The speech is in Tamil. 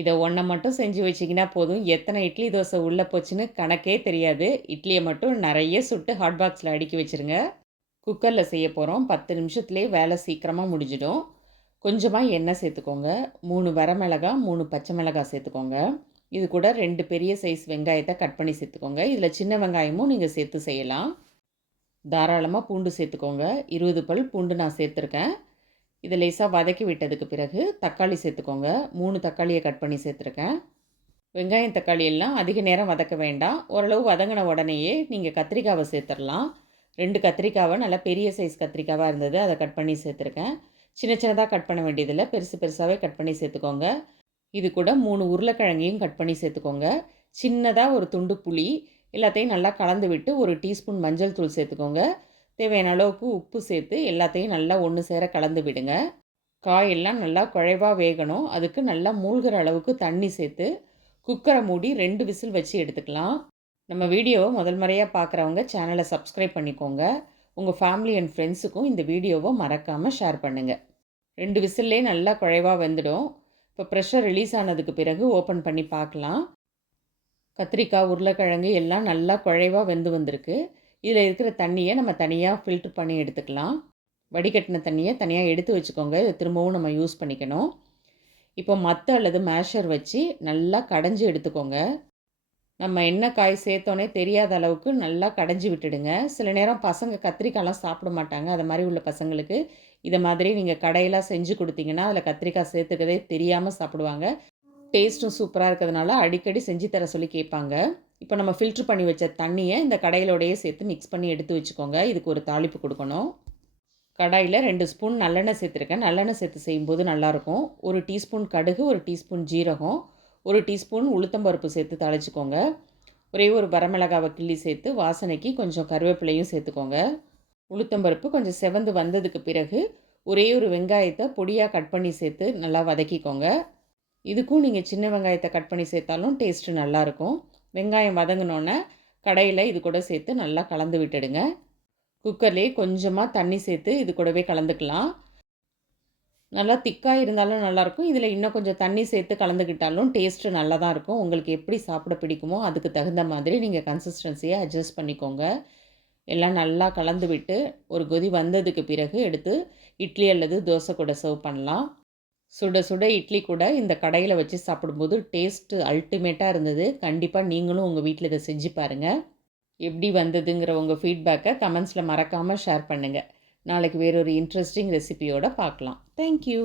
இதை ஒன்றை மட்டும் செஞ்சு வச்சிங்கன்னா போதும். எத்தனை இட்லி தோசை உள்ளே போச்சுன்னு கணக்கே தெரியாது. இட்லியை மட்டும் நிறைய சுட்டு ஹாட் பாக்ஸில் அடுக்கி வச்சுருங்க. குக்கரில் செய்ய போகிறோம் பத்து நிமிஷத்துலேயே வேலை சீக்கிரமாக முடிஞ்சிடும். கொஞ்சமாக எண்ணெய் சேர்த்துக்கோங்க. மூணு வரமிளகா மூணு பச்சை மிளகாய் சேர்த்துக்கோங்க. இது கூட ரெண்டு பெரிய சைஸ் வெங்காயத்தை கட் பண்ணி சேர்த்துக்கோங்க. இதில் சின்ன வெங்காயமும் நீங்கள் சேர்த்து செய்யலாம். தாராளமாக பூண்டு சேர்த்துக்கோங்க. இருபது பல் பூண்டு நான் சேர்த்துருக்கேன். இதை லேசாக வதக்கி விட்டதுக்கு பிறகு தக்காளி சேர்த்துக்கோங்க. மூணு தக்காளியை கட் பண்ணி சேர்த்துருக்கேன். வெங்காயம் தக்காளி எல்லாம் அதிக நேரம் வதக்க வேண்டாம். ஓரளவு வதங்கின உடனேயே நீங்கள் கத்திரிக்காவை சேர்த்துடலாம் ரெண்டு கத்திரிக்காவை நல்லா பெரிய சைஸ் கத்திரிக்காவாக இருந்தது அதை கட் பண்ணி சேர்த்துருக்கேன். சின்ன சின்னதாக கட் பண்ண வேண்டியதில்லை. பெருசு பெருசாகவே கட் பண்ணி சேர்த்துக்கோங்க. இது கூட மூணு உருளைக்கிழங்கையும் கட் பண்ணி சேர்த்துக்கோங்க. சின்னதாக ஒரு துண்டு புளி எல்லாத்தையும் நல்லா கலந்து விட்டு ஒரு டீஸ்பூன் மஞ்சள் தூள் சேர்த்துக்கோங்க. தேவையான அளவுக்கு உப்பு சேர்த்து எல்லாத்தையும் நல்லா ஒன்று சேர கலந்து விடுங்க. காயெல்லாம் நல்லா குழைவாக வேகணும். அதுக்கு நல்லா மூழ்கிற அளவுக்கு தண்ணி சேர்த்து குக்கரை மூடி ரெண்டு விசில் வச்சு எடுத்துக்கலாம். நம்ம வீடியோவை முதல் முறையாக பார்க்குறவங்க சேனலை சப்ஸ்கிரைப் பண்ணிக்கோங்க. உங்கள் ஃபேமிலி அண்ட் ஃப்ரெண்ட்ஸுக்கும் இந்த வீடியோவை மறக்காமல் ஷேர் பண்ணுங்கள் ரெண்டு விசில்லே நல்லா குழைவாக வெந்துடும். இப்போ ப்ரெஷர் ரிலீஸ் ஆனதுக்கு பிறகு ஓப்பன் பண்ணி பார்க்கலாம் கத்திரிக்காய் உருளைக்கிழங்கு எல்லாம் நல்லா குழைவாக வெந்து வந்திருக்கு. இதில் இருக்கிற தண்ணியை நம்ம தனியாக ஃபில்ட்ரு பண்ணி எடுத்துக்கலாம். வடிகட்டின தண்ணியை தனியாக எடுத்து வச்சுக்கோங்க. இதை திரும்பவும் நம்ம யூஸ் பண்ணிக்கணும். இப்போ மத்த அல்லது மேஷர் வச்சு நல்லா கடைஞ்சி எடுத்துக்கோங்க. நம்ம என்ன காய் சேர்த்தோன்னே தெரியாத அளவுக்கு நல்லா கடைஞ்சி விட்டுடுங்க. சில நேரம் பசங்க கத்திரிக்காய்லாம் சாப்பிட மாட்டாங்க. அது மாதிரி உள்ள பசங்களுக்கு இதை மாதிரி நீங்கள் கடையெல்லாம் செஞ்சு கொடுத்தீங்கன்னா அதில் கத்திரிக்காய் சேர்த்துக்கதே தெரியாமல் சாப்பிடுவாங்க. டேஸ்ட்டும் சூப்பராக இருக்கிறதுனால அடிக்கடி செஞ்சு தர சொல்லி கேட்பாங்க. இப்போ நம்ம ஃபில்ட்ரு பண்ணி வச்ச தண்ணியை இந்த கடையிலோடையே சேர்த்து மிக்ஸ் பண்ணி எடுத்து வச்சுக்கோங்க. இதுக்கு ஒரு தாளிப்பு கொடுக்கணும். கடாயில் ரெண்டு ஸ்பூன் நல்லெண்ணெய் சேர்த்துருக்கேன். நல்லெண்ணெய் சேர்த்து செய்யும்போது நல்லாயிருக்கும். ஒரு டீஸ்பூன் கடுகு ஒரு டீஸ்பூன் ஜீரகம் ஒரு டீஸ்பூன் உளுத்தம்பருப்பு சேர்த்து தழைச்சிக்கோங்க ஒரே ஒரு வரமிளகாவை கிள்ளி சேர்த்து வாசனைக்கு கொஞ்சம் கருவேப்பிலையும் சேர்த்துக்கோங்க. உளுத்தம்பருப்பு கொஞ்சம் செவந்து வந்ததுக்கு பிறகு ஒரே ஒரு வெங்காயத்தை பொடியாக கட் பண்ணி சேர்த்து நல்லா வதக்கிக்கோங்க. இதுக்கும் நீங்கள் சின்ன வெங்காயத்தை கட் பண்ணி சேர்த்தாலும் டேஸ்ட்டு நல்லாயிருக்கும். வெங்காயம் வதங்கினோன்னே கடையில் இது கூட சேர்த்து நல்லா கலந்து விட்டுடுங்க. குக்கர்லேயே கொஞ்சமாக தண்ணி சேர்த்து இது கூடவே கலந்துக்கலாம். நல்லா திக்காக இருந்தாலும் நல்லாயிருக்கும். இதில் இன்னும் கொஞ்சம் தண்ணி சேர்த்து கலந்துக்கிட்டாலும் டேஸ்ட்டு நல்லா தான் இருக்கும். உங்களுக்கு எப்படி சாப்பிட பிடிக்குமோ அதுக்கு தகுந்த மாதிரி நீங்கள் கன்சிஸ்டன்சியை அட்ஜஸ்ட் பண்ணிக்கோங்க. எல்லாம் நல்லா கலந்து விட்டு ஒரு கொதி வந்ததுக்கு பிறகு எடுத்து இட்லி அல்லது தோசை கூட சர்வ் பண்ணலாம். சுட சுட இட்லி கூட இந்த கடையில் வச்சு சாப்பிடும்போது டேஸ்ட்டு அல்டிமேட்டாக இருந்தது. கண்டிப்பாக நீங்களும் உங்கள் வீட்டில் இதை செஞ்சு பாருங்கள் எப்படி வந்ததுங்கிற உங்கள் ஃபீட்பேக்கை கமெண்ட்ஸில் மறக்காமல் ஷேர் பண்ணுங்கள் நாளைக்கு வேறொரு இன்ட்ரெஸ்டிங் ரெசிபியோடு பார்க்கலாம். தேங்க்யூ